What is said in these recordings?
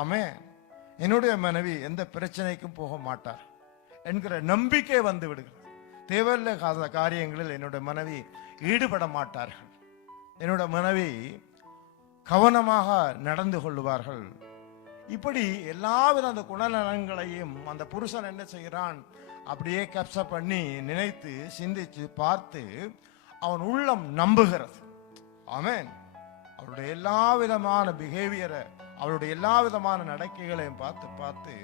ஆமென். என்னுடைய மனைவி எந்த பிரச்சனைக்கும் போக மாட்டார் என்கிற நம்பிக்கை வந்து விடுகிறது. தேவையில்ல காரியங்களில் என்னுடைய மனைவி ஈடுபட மாட்டார்கள். என்னோட மனைவி கவனமாக நடந்து கொள்வார்கள். இப்படி எல்லாவித அந்த குணநலன்களையும் அந்த புருஷன் என்ன செய்கிறான், அப்படியே கேப்சர் பண்ணி நினைத்து சிந்திச்சு பார்த்து அவன் உள்ளம் நம்புகிறது. ஆமென். அவருடைய எல்லா விதமான பிஹேவியரை, அவருடைய எல்லா விதமான நடக்கைகளையும் பார்த்து பார்த்து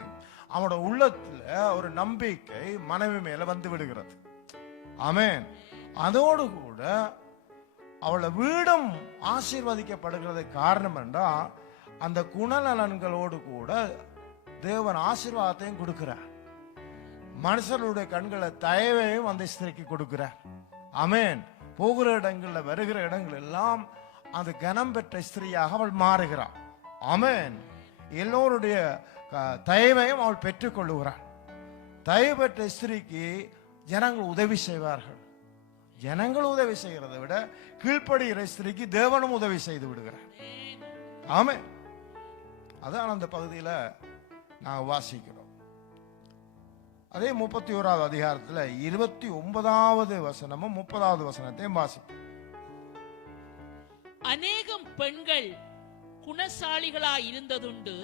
அவனோட உள்ளத்துல ஒரு நம்பிக்கை மனைவி மேல வந்து விடுகிறது. ஆமென். அதோடு கூட அவளோட வீடும் ஆசீர்வதிக்கப்படுகிறது. காரணம் என்றா அந்த குணநலன்களோடு கூட தேவன் ஆசீர்வாதத்தையும் கொடுக்கிறார். மனுஷனுடைய கண்களை தயவையும் அந்த ஸ்திரிக்கு கொடுக்கிறார். ஆமென். போகிற இடங்கள்ல வருகிற இடங்கள் எல்லாம் அந்த கனம் பெற்ற ஸ்திரியாக அவள் மாறுகிறாள். ஆமென். எல்லோருடைய தயவையும் அவள் பெற்றுக் கொள்ளுகிறாள். தயவு பெற்ற ஸ்திரிக்கு ஜனங்கள் உதவி செய்வார்கள். ஜனங்கள் உதவி செய்கிறதை விட கீழ்ப்படுகிற ஸ்திரிக்கு தேவனும் உதவி செய்து விடுகிறார். ஆமென். அதான் அந்த பகுதியில் நாங்கள் வாசிக்கிறோம். அதே 31வது அதிகாரத்தில் 29வது வசனமும் 30வது வசனத்தையும் வாசிப்போம். அநேகம் பெண்கள் குணசாலிகளாய் இருந்ததுண்டு.